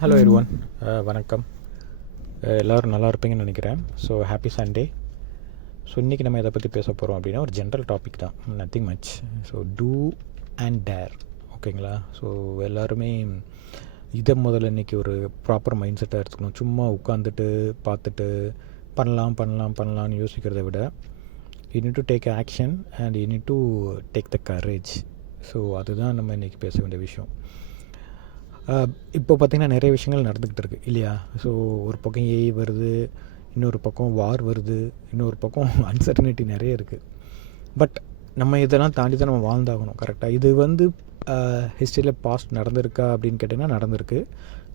Hello everyone, வணக்கம். எல்லோரும் நல்லா இருப்பீங்கன்னு நினைக்கிறேன். So happy Sunday. ஸோ இன்றைக்கி நம்ம எதை பற்றி பேச போகிறோம் அப்படின்னா ஒரு ஜென்ரல் டாபிக் தான், nothing much. So do and dare, ஓகேங்களா? ஸோ எல்லாருமே இதை முதல்ல இன்றைக்கி ஒரு ப்ராப்பர் மைண்ட் செட்டாக எடுத்துக்கணும். சும்மா உட்காந்துட்டு பார்த்துட்டு பண்ணலாம்னு யோசிக்கிறத விட you need to take action and you need to take the courage. So அதுதான் நம்ம இன்றைக்கி பேச வேண்டிய விஷயம். இப்போ பார்த்திங்கன்னா நிறைய விஷயங்கள் நடந்துக்கிட்டு இருக்குது இல்லையா? ஸோ ஒரு பக்கம் ஏஐ வருது, இன்னொரு பக்கம் வார் வருது, இன்னொரு பக்கம் அன்சர்டனிட்டி நிறைய இருக்குது. பட் நம்ம இதெல்லாம் தாண்டி தான் நம்ம வாழ்ந்தாகணும், கரெக்டாக? இது ஹிஸ்ட்ரியில் பாஸ்ட் நடந்திருக்கா அப்படின்னு கேட்டிங்கன்னா நடந்திருக்கு.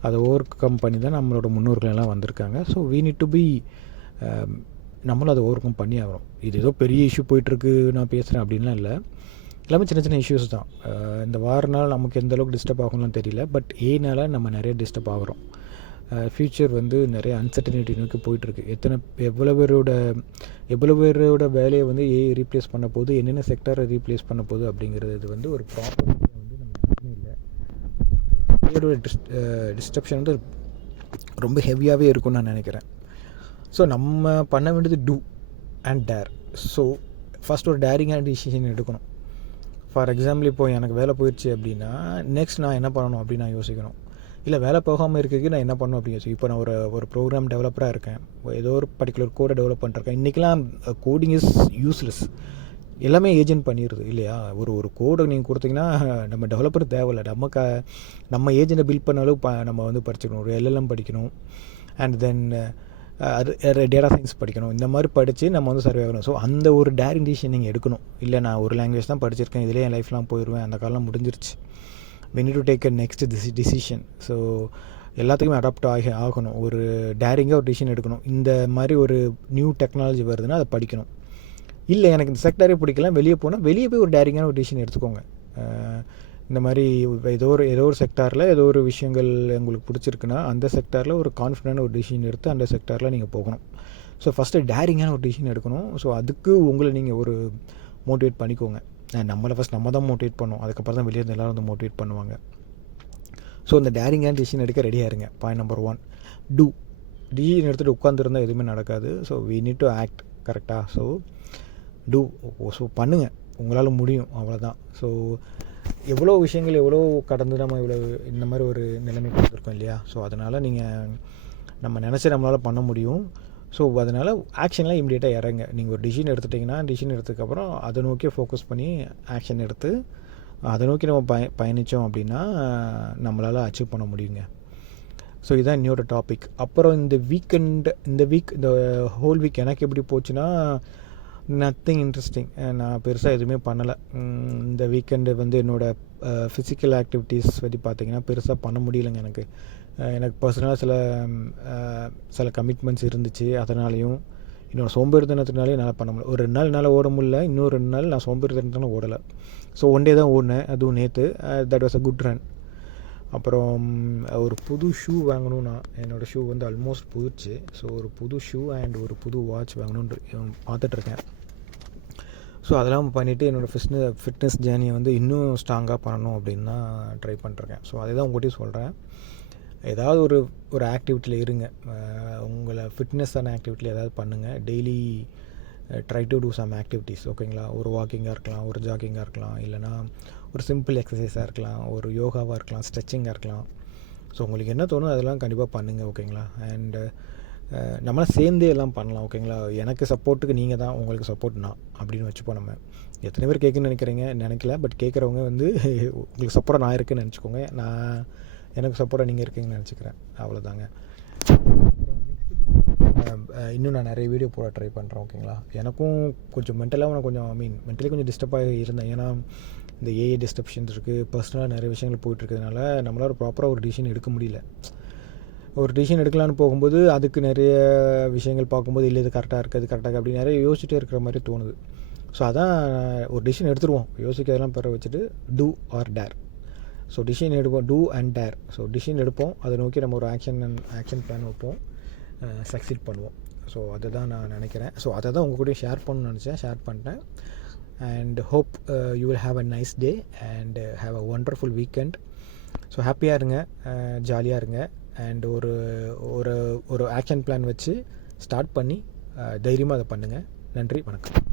அதை ஓவர் கம் பண்ணி தான் நம்மளோட முன்னோர்கள் எல்லாம் வந்திருக்காங்க. So we need to be, நம்மளும் அதை ஓவர் கம் பண்ணி ஆகணும். இது ஏதோ பெரிய இஷ்யூ போயிட்டுருக்கு நான் பேசுகிறேன் அப்படின்லாம் இல்லை. எல்லாமே சின்ன சின்ன இஷ்யூஸ் தான். இந்த வாரனால் நமக்கு எந்த அளவுக்கு டிஸ்டர்ப் ஆகும்லாம் தெரியல. பட் ஏனால் நம்ம நிறைய டிஸ்டர்ப் ஆகிறோம். ஃப்யூச்சர் நிறைய அன்சர்டனிட்டி நோக்கி போயிட்டுருக்கு. எவ்வளோ பேரோட வேலையை ஏஐ ரீப்ளேஸ் பண்ண போகுது, என்னென்ன செக்டரை ரீப்ளேஸ் பண்ண போகுது அப்படிங்கிறது ஒரு ப்ராப்பர் நம்ம யாருமே இல்லை. ஏஐயோட டிஸ்ட்ரப்ஷன் ரொம்ப ஹெவியாகவே இருக்கும்னு நான் நினைக்கிறேன். ஸோ நம்ம பண்ண வேண்டியது do and dare. So first ஒரு டேரிங்கான டிசிஷன் எடுக்கணும். ஃபார் எக்ஸாம்பிள், இப்போது எனக்கு வேலை போயிடுச்சு அப்படின்னா நெக்ஸ்ட் நான் என்ன பண்ணணும் அப்படின்னு நான் யோசிக்கணும். இல்லை வேலை போகாமல் இருக்கிறதுக்கு நான் என்ன பண்ணணும் அப்படின்னு யோசிக்கணும். இப்போ நான் ஒரு ப்ரோக்ராம் டெவலப்பராக இருக்கேன், ஏதோ ஒரு பர்டிகுலர் கோடை டெவலப் பண்ணிருக்கேன். இன்றைக்கெலாம் கோடிங் இஸ் யூஸ்லெஸ், எல்லாமே ஏஜென்ட் பண்ணிடுது இல்லையா? ஒரு கோடை நீங்கள் கொடுத்தீங்கன்னா நம்ம டெவலப்பர் தேவையில்லை. நம்ம ஏஜென்ட்டை பில்ட் பண்ண அளவு நம்ம படிச்சுக்கணும். ஒரு எல்எல்எம் படிக்கணும், அண்ட் தென் டேட்டா சயின்ஸ் படிக்கணும். இந்த மாதிரி படித்து நம்ம சர்வே ஆகணும். ஸோ அந்த ஒரு டேரிங் டிசிஷன் நீங்கள் எடுக்கணும். இல்லை நான் ஒரு லாங்குவேஜ் தான் படிச்சிருக்கேன், இதிலே என் லைஃப்லாம் போயிடுவேன், அந்த காலம் முடிஞ்சிருச்சு. we need to take a next decision. So எல்லாத்துக்குமே அடாப்ட் ஆகணும். ஒரு டேரிங்காக ஒரு டிசிஷன் எடுக்கணும். இந்த மாதிரி ஒரு நியூ டெக்னாலஜி வருதுன்னா அதை படிக்கணும். இல்லை எனக்கு இந்த செக்டரே பிடிக்கலாம், வெளியே போய் ஒரு டேரிங்கான ஒரு டிசிஷன் எடுத்துக்கோங்க. இந்த மாதிரி ஏதோ ஒரு செக்டாரில் ஏதோ ஒரு விஷயங்கள் உங்களுக்கு பிடிச்சிருக்குன்னா அந்த செக்டாரில் ஒரு கான்ஃபிடென்ட் ஒரு டிசிஷன் எடுத்து அந்த செக்டாரில் நீங்கள் போகணும். ஸோ ஃபஸ்ட்டு டேரிங்கான ஒரு டிசிஷன் எடுக்கணும். ஸோ அதுக்கு உங்களை நீங்கள் ஒரு மோட்டிவேட் பண்ணிக்கோங்க. நம்ம தான் மோட்டிவேட் பண்ணுவோம், அதுக்கப்புறம் தான் வெளியே எல்லோரும் மோட்டிவேட் பண்ணுவாங்க. ஸோ இந்த டேரிங்கான டிசிஷன் எடுக்க ரெடியாக இருங்க. Point number 1, two. டிசிஷன் எடுத்துகிட்டு உட்காந்துருந்தால் எதுவுமே நடக்காது. So we need to act, கரெக்டாக? So do. ஸோ பண்ணுங்கள், உங்களால் முடியும், அவ்வளோதான். ஸோ எவ்வளோ விஷயங்கள் கடந்து நம்ம இந்த மாதிரி ஒரு நிலைமை கொடுத்துருக்கோம் இல்லையா? ஸோ அதனால் நம்ம நினச்சி நம்மளால் பண்ண முடியும். ஸோ அதனால் ஆக்ஷன்லாம் இம்மிடியேட்டாக இறங்க. நீங்கள் ஒரு டிசிஷன் எடுத்துட்டிங்கன்னா டிசிஷன் எடுத்ததுக்கப்புறம் அதை நோக்கி ஃபோக்கஸ் பண்ணி ஆக்ஷன் எடுத்து அதை நோக்கி நம்ம பயணித்தோம் அப்படின்னா நம்மளால் அச்சீவ் பண்ண முடியுங்க. ஸோ இதுதான் இன்னொரு டாபிக். அப்புறம் இந்த ஹோல் வீக் எனக்கு எப்படி போச்சுன்னா நத்திங் இன்ட்ரெஸ்டிங். நான் பெருசாக எதுவுமே பண்ணலை. இந்த வீக்கெண்டு என்னோடய ஃபிசிக்கல் ஆக்டிவிட்டீஸ் பற்றி பார்த்திங்கன்னா பெருசாக பண்ண முடியலைங்க. எனக்கு பர்சனலாக சில கமிட்மெண்ட்ஸ் இருந்துச்சு. அதனாலையும் என்னோடய சோம்பேறித்தனத்தினாலே என்னால் பண்ண முடியல. ஒரு 2 நாள் என்னால் ஓட முடியல, இன்னும் 2 நாள் நான் சோம்பேறித்தனத்தினால ஓடலை. ஸோ ஒன் டே தான் ஓடினேன், அதுவும் நேற்று. That was a good run. அப்புறம் ஒரு புது ஷூ வாங்கணும். நான் என்னோடய ஷூ ஆல்மோஸ்ட் போயிடுச்சு. ஸோ ஒரு புது ஷூ அண்ட் ஒரு புது வாட்ச் வாங்கணுன்னு பார்த்துட்ருக்கேன். ஸோ அதெல்லாம் பண்ணிவிட்டு என்னோடய ஃபிட்னஸ் ஜேர்னியை இன்னும் ஸ்ட்ராங்காக பண்ணணும் அப்படின்னு தான் ட்ரை பண்ணிருக்கேன். ஸோ அதை தான் உங்கள்கிட்டையும் சொல்கிறேன். ஏதாவது ஒரு ஆக்டிவிட்டியில் இருங்க. உங்களை ஃபிட்னஸான ஆக்டிவிட்டியில் ஏதாவது பண்ணுங்கள். Daily try to do some activities, ஓகேங்களா? ஒரு வாக்கிங்காக இருக்கலாம், ஒரு ஜாக்கிங்காக இருக்கலாம், இல்லைனா ஒரு சிம்பிள் எக்ஸசைஸாக இருக்கலாம், ஒரு யோகாவாக இருக்கலாம், ஸ்ட்ரெச்சிங்காக இருக்கலாம். ஸோ உங்களுக்கு என்ன தோணும் அதெல்லாம் கண்டிப்பாக பண்ணுங்கள், ஓகேங்களா? அண்டு நம்மளாம் சேர்ந்தே எல்லாம் பண்ணலாம், ஓகேங்களா? எனக்கு சப்போர்ட்டுக்கு நீங்கள் தான், உங்களுக்கு சப்போர்ட் நான் அப்படின்னு வச்சுப்போம். நம்ம எத்தனை பேர் கேட்குன்னு நினைக்கல. பட் கேட்குறவங்க உங்களுக்கு சப்போர்ட்டாக நான் இருக்குன்னு நினச்சிக்கோங்க. எனக்கு சப்போர்ட்டாக நீங்கள் இருக்கீங்கன்னு நினச்சிக்கிறேன். அவ்வளோதாங்க. இன்னும் நான் நிறைய வீடியோ போட ட்ரை பண்ணுறேன், ஓகேங்களா? எனக்கும் கொஞ்சம் மென்டலி கொஞ்சம் டிஸ்டர்பாக இருந்தேன். ஏன்னா இந்த ஏஐ டிஸ்டர்ப்ஷன்ஸ் இருக்குது, பர்சனலாக நிறைய விஷயங்கள் போயிட்டுருக்கிறதுனால நம்மளால் ப்ராப்பராக ஒரு டிசிஷன் எடுக்க முடியல. ஒரு டிசிஷன் எடுக்கலான்னு போகும்போது அதுக்கு நிறைய விஷயங்கள் பார்க்கும்போது இல்லை இது கரெக்டாக இருக்குது அப்படி நிறைய யோசிச்சுட்டே இருக்கிற மாதிரி தோணுது. ஸோ அதான் ஒரு டிசிஷன் எடுத்துருவோம், யோசிக்கிறதெல்லாம் பெற வச்சுட்டு do or dare. So decision எடுப்போம், do and dare. So decision எடுப்போம், அதை நோக்கி நம்ம ஒரு ஆக்ஷன் பிளான் வைப்போம், சக்சீட் பண்ணுவோம். ஸோ அதை தான் நான் நினைக்கிறேன். ஸோ அதை தான் உங்கள் கூட ஷேர் பண்ணணும்னு நினச்சேன், ஷேர் பண்ணிட்டேன். And hope you will have a nice day and have a wonderful weekend. So ஹாப்பியாக இருங்க, ஜாலியாக இருங்க. அண்ட் ஒரு ஒரு ஒரு ஆக்ஷன் பிளான் வச்சு ஸ்டார்ட் பண்ணி தைரியமாக அதை பண்ணுங்கள். நன்றி, வணக்கம்.